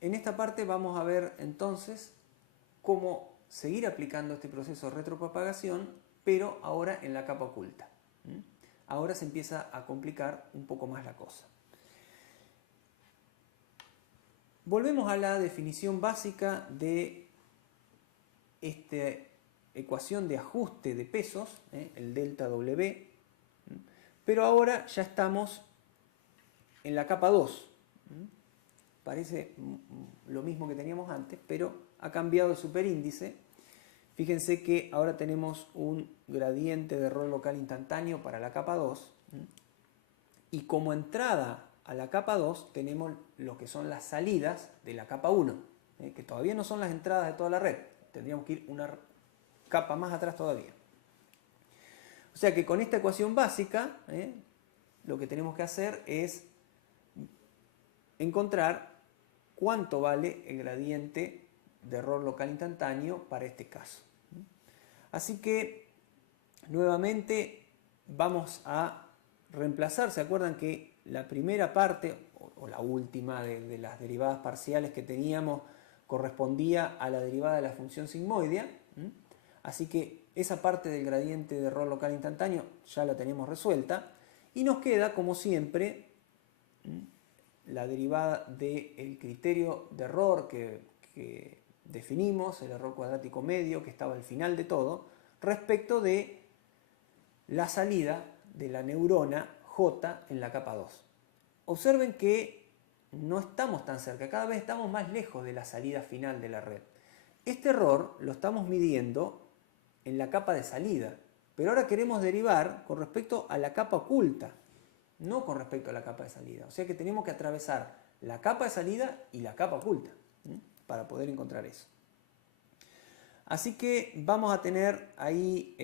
En esta parte vamos a ver entonces cómo seguir aplicando este proceso de retropropagación, pero ahora en la capa oculta. Ahora se empieza a complicar un poco más la cosa. Volvemos a la definición básica de esta ecuación de ajuste de pesos, el delta W, pero ahora ya estamos en la capa 2. Parece lo mismo que teníamos antes, pero ha cambiado el superíndice. Fíjense que ahora tenemos un gradiente de error local instantáneo para la capa 2, y como entrada a la capa 2 tenemos lo que son las salidas de la capa 1, que todavía no son las entradas de toda la red. Tendríamos que ir una capa más atrás todavía. O sea que con esta ecuación básica, lo que tenemos que hacer es encontrar cuánto vale el gradiente de error local instantáneo para este caso. Así que nuevamente vamos a reemplazar. ¿Se acuerdan que la primera parte o la última de las derivadas parciales que teníamos correspondía a la derivada de la función sigmoidea? Así que esa parte del gradiente de error local instantáneo ya la tenemos resuelta, y nos queda, como siempre, la derivada del criterio de error que definimos, el error cuadrático medio que estaba al final de todo, respecto de la salida de la neurona J en la capa 2. Observen que no estamos tan cerca, cada vez estamos más lejos de la salida final de la red. Este error lo estamos midiendo en la capa de salida, pero ahora queremos derivar con respecto a la capa oculta, no con respecto a la capa de salida. O sea que tenemos que atravesar la capa de salida y la capa oculta para poder encontrar eso. Así que vamos a tener ahí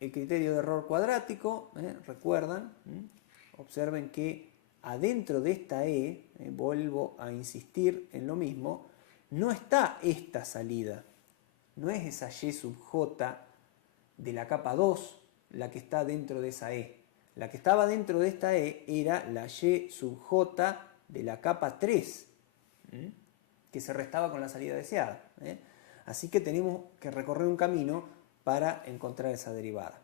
el criterio de error cuadrático, recuerdan. Observen que adentro de esta vuelvo a insistir en lo mismo, no está esta salida, no es esa Y sub J de la capa 2 la que está dentro de esa E. La que estaba dentro de esta E era la Y sub J de la capa 3, que se restaba con la salida deseada. Así que tenemos que recorrer un camino para encontrar esa derivada.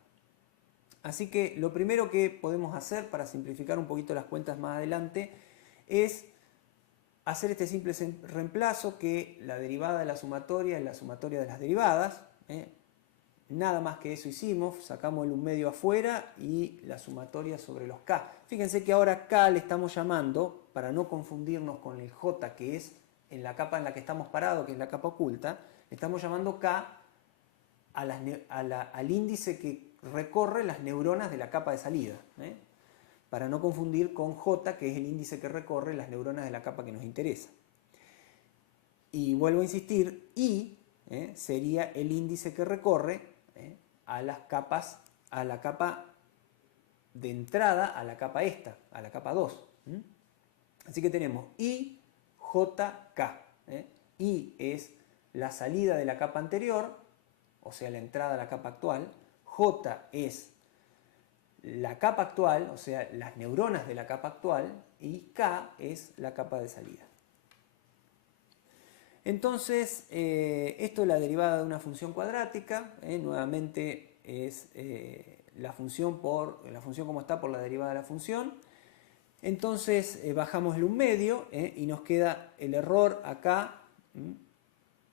Así que lo primero que podemos hacer para simplificar un poquito las cuentas más adelante es hacer este simple reemplazo, que la derivada de la sumatoria es la sumatoria de las derivadas. Nada más que eso hicimos, sacamos el 1 medio afuera y la sumatoria sobre los k. Fíjense que ahora k le estamos llamando, para no confundirnos con el j que es en la capa en la que estamos parados, que es la capa oculta, le estamos llamando k al índice que recorre las neuronas de la capa de salida, para no confundir con j, que es el índice que recorre las neuronas de la capa que nos interesa. Y vuelvo a insistir, i sería el índice que recorre a las capas, a la capa de entrada, a la capa esta, a la capa 2. Así que tenemos I, J, K. I es la salida de la capa anterior, o sea, la entrada a la capa actual. J es la capa actual, o sea, las neuronas de la capa actual. Y K es la capa de salida. Entonces, esto es la derivada de una función cuadrática. Nuevamente es la función como está por la derivada de la función. Entonces bajamos el 1 medio y nos queda el error acá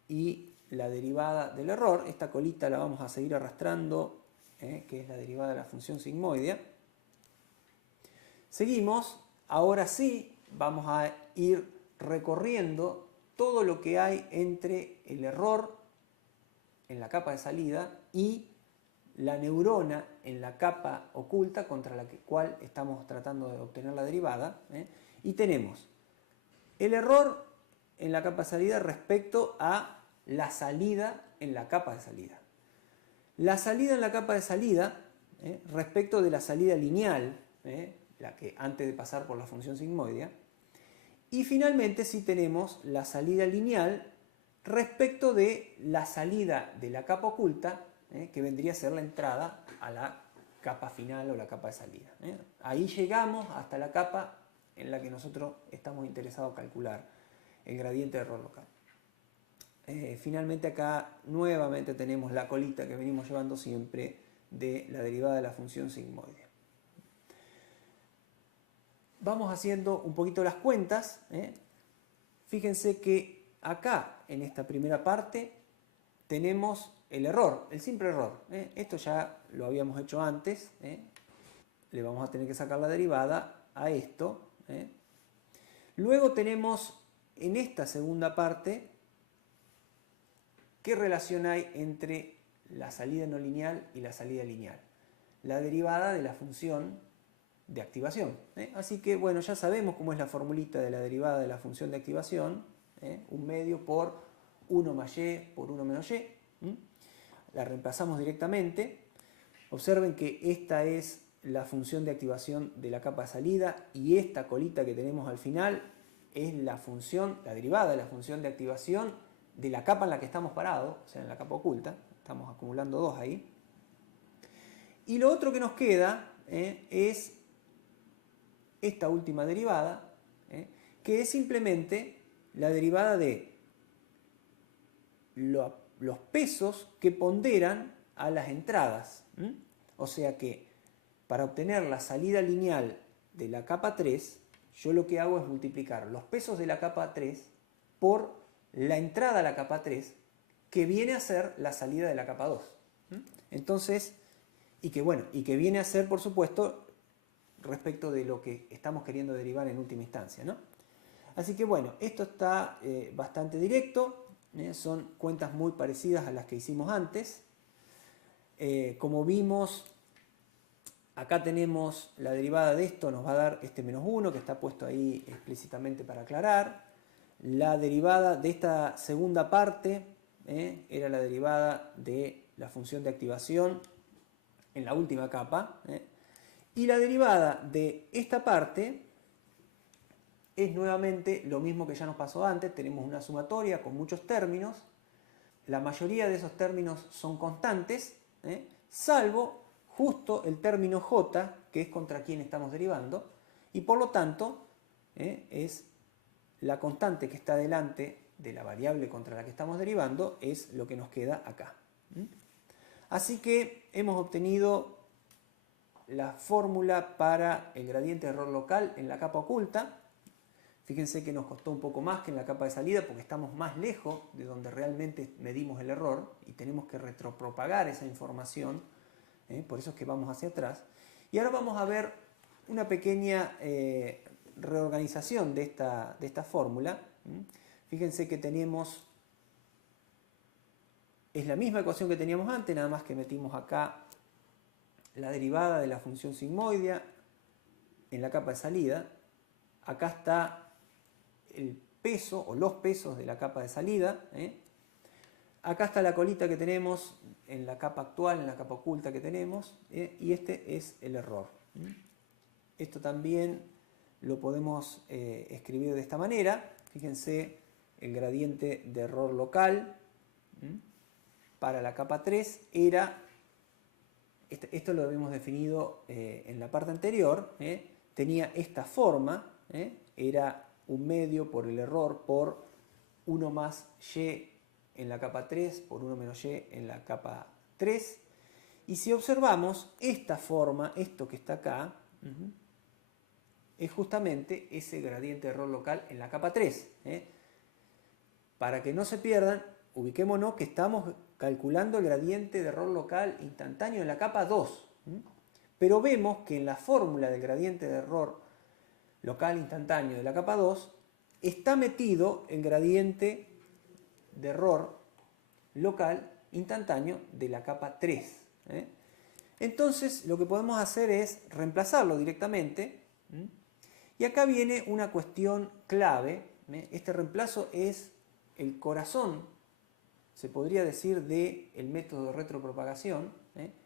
y la derivada del error. Esta colita la vamos a seguir arrastrando, que es la derivada de la función sigmoidea. Seguimos. Ahora sí vamos a ir recorriendo todo lo que hay entre el error en la capa de salida y la neurona en la capa oculta contra la cual estamos tratando de obtener la derivada. Y tenemos el error en la capa de salida respecto a la salida en la capa de salida. La salida en la capa de salida respecto de la salida lineal, la que antes de pasar por la función sigmoidea. Y finalmente sí tenemos la salida lineal respecto de la salida de la capa oculta, que vendría a ser la entrada a la capa final o la capa de salida. Ahí llegamos hasta la capa en la que nosotros estamos interesados en calcular el gradiente de error local. Finalmente acá nuevamente tenemos la colita que venimos llevando siempre de la derivada de la función sigmoide. Vamos haciendo un poquito las cuentas. Fíjense que acá en esta primera parte tenemos el error, el simple error. Esto ya lo habíamos hecho antes. Le vamos a tener que sacar la derivada a esto. Luego tenemos en esta segunda parte qué relación hay entre la salida no lineal y la salida lineal. La derivada de la función de activación. Así que bueno, ya sabemos cómo es la formulita de la derivada de la función de activación. 1 medio por 1 más y por 1 menos y. La reemplazamos directamente. Observen que esta es la función de activación de la capa de salida y esta colita que tenemos al final es la función, la derivada de la función de activación de la capa en la que estamos parados, o sea, en la capa oculta. Estamos acumulando dos ahí. Y lo otro que nos queda es esta última derivada, que es simplemente la derivada de los pesos que ponderan a las entradas. O sea que para obtener la salida lineal de la capa 3, yo lo que hago es multiplicar los pesos de la capa 3 por la entrada a la capa 3, que viene a ser la salida de la capa 2. Entonces, y que viene a ser, por supuesto, respecto de lo que estamos queriendo derivar en última instancia, ¿no? Así que bueno, esto está bastante directo, son cuentas muy parecidas a las que hicimos antes. Como vimos, acá tenemos la derivada de esto, nos va a dar este menos 1, que está puesto ahí explícitamente para aclarar. La derivada de esta segunda parte era la derivada de la función de activación en la última capa. Y la derivada de esta parte es nuevamente lo mismo que ya nos pasó antes. Tenemos una sumatoria con muchos términos. La mayoría de esos términos son constantes, salvo justo el término j, que es contra quien estamos derivando. Y por lo tanto, es la constante que está delante de la variable contra la que estamos derivando, es lo que nos queda acá. Así que hemos obtenido la fórmula para el gradiente de error local en la capa oculta. Fíjense que nos costó un poco más que en la capa de salida porque estamos más lejos de donde realmente medimos el error y tenemos que retropropagar esa información, por eso es que vamos hacia atrás. Y ahora vamos a ver una pequeña reorganización de esta fórmula. Fíjense que tenemos, es la misma ecuación que teníamos antes, nada más que metimos acá la derivada de la función sigmoidea en la capa de salida. Acá está el peso o los pesos de la capa de salida. Acá está la colita que tenemos en la capa actual, en la capa oculta que tenemos, y este es el error. Esto también lo podemos escribir de esta manera. Fíjense el gradiente de error local para la capa 3 era, esto lo habíamos definido en la parte anterior, tenía esta forma, era 1 medio por el error por 1 más y en la capa 3 por 1 menos y en la capa 3. Y si observamos esta forma, esto que está acá, es justamente ese gradiente de error local en la capa 3. Para que no se pierdan, ubiquémonos que estamos calculando el gradiente de error local instantáneo en la capa 2. Pero vemos que en la fórmula del gradiente de error local instantáneo de la capa 2 está metido el gradiente de error local instantáneo de la capa 3. Entonces lo que podemos hacer es reemplazarlo directamente. Y acá viene una cuestión clave. Este reemplazo es el corazón, se podría decir, del método de retropropagación.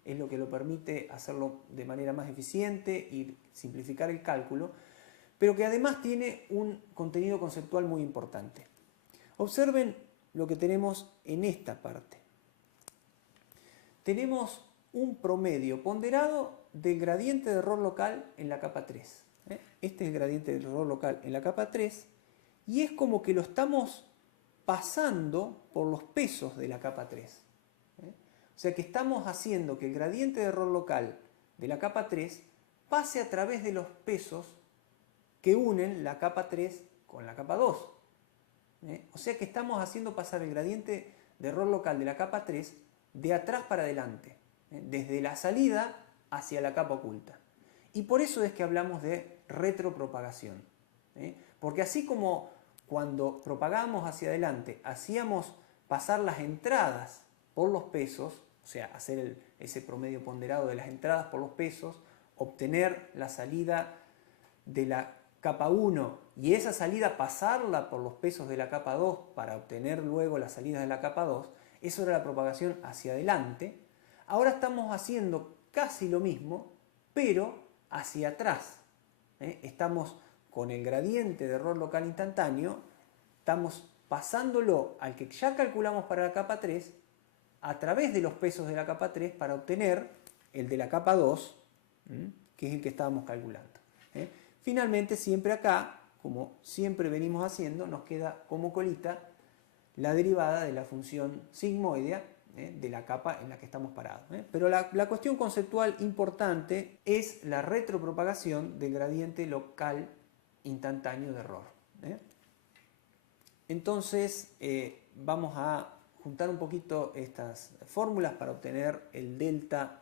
Es lo que lo permite hacerlo de manera más eficiente y simplificar el cálculo, pero que además tiene un contenido conceptual muy importante. Observen lo que tenemos en esta parte. Tenemos un promedio ponderado del gradiente de error local en la capa 3. Este es el gradiente de error local en la capa 3 y es como que lo estamos pasando por los pesos de la capa 3. O sea que estamos haciendo que el gradiente de error local de la capa 3 pase a través de los pesos que unen la capa 3 con la capa 2. O sea que estamos haciendo pasar el gradiente de error local de la capa 3 de atrás para adelante, desde la salida hacia la capa oculta. Y por eso es que hablamos de retropropagación. Porque así como cuando propagamos hacia adelante hacíamos pasar las entradas por los pesos, o sea, hacer ese promedio ponderado de las entradas por los pesos, obtener la salida de la capa 1 y esa salida pasarla por los pesos de la capa 2 para obtener luego las salidas de la capa 2, eso era la propagación hacia adelante. Ahora estamos haciendo casi lo mismo, pero hacia atrás. Estamos con el gradiente de error local instantáneo, estamos pasándolo al que ya calculamos para la capa 3 a través de los pesos de la capa 3 para obtener el de la capa 2, que es el que estábamos calculando. Finalmente, siempre acá, como siempre venimos haciendo, nos queda como colita la derivada de la función sigmoidea de la capa en la que estamos parados. Pero la cuestión conceptual importante es la retropropagación del gradiente local instantáneo de error. Entonces, vamos a juntar un poquito estas fórmulas para obtener el delta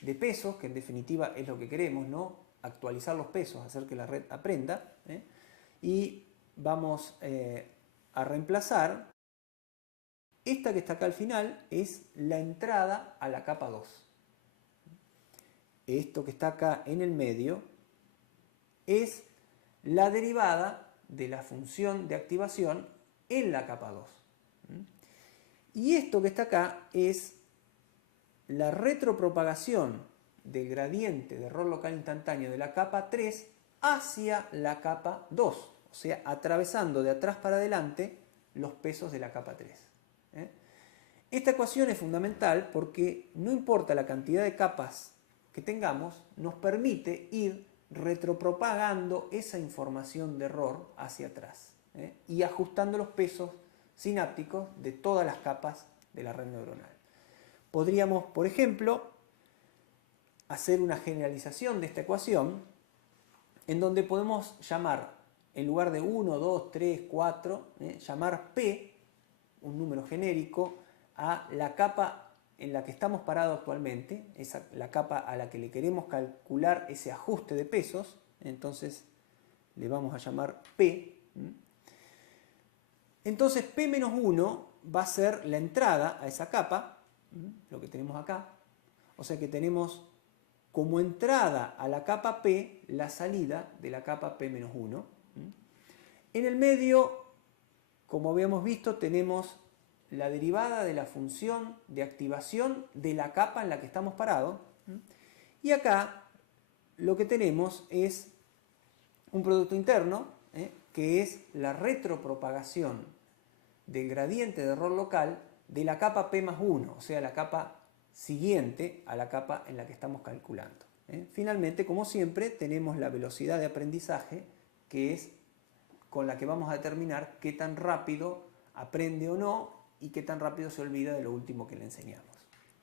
de pesos, que en definitiva es lo que queremos, ¿no? Actualizar los pesos, hacer que la red aprenda. Y vamos a reemplazar. Esta que está acá al final es la entrada a la capa 2. Esto que está acá en el medio es la derivada de la función de activación en la capa 2. Y esto que está acá es la retropropagación del gradiente de error local instantáneo de la capa 3 hacia la capa 2. O sea, atravesando de atrás para adelante los pesos de la capa 3. Esta ecuación es fundamental porque no importa la cantidad de capas que tengamos, nos permite ir retropropagando esa información de error hacia atrás y ajustando los pesos sinápticos de todas las capas de la red neuronal. Podríamos, por ejemplo, hacer una generalización de esta ecuación en donde podemos llamar, en lugar de 1, 2, 3, 4, llamar P, un número genérico, a la capa en la que estamos parados actualmente, la capa a la que le queremos calcular ese ajuste de pesos. Entonces le vamos a llamar P. Entonces P-1 va a ser la entrada a esa capa, lo que tenemos acá. O sea que tenemos como entrada a la capa P la salida de la capa P-1. En el medio, como habíamos visto, tenemos la derivada de la función de activación de la capa en la que estamos parados. Y acá lo que tenemos es un producto interno, que es la retropropagación del gradiente de error local de la capa P+1, o sea, la capa siguiente a la capa en la que estamos calculando. Finalmente, como siempre, tenemos la velocidad de aprendizaje, que es con la que vamos a determinar qué tan rápido aprende o no y qué tan rápido se olvida de lo último que le enseñamos.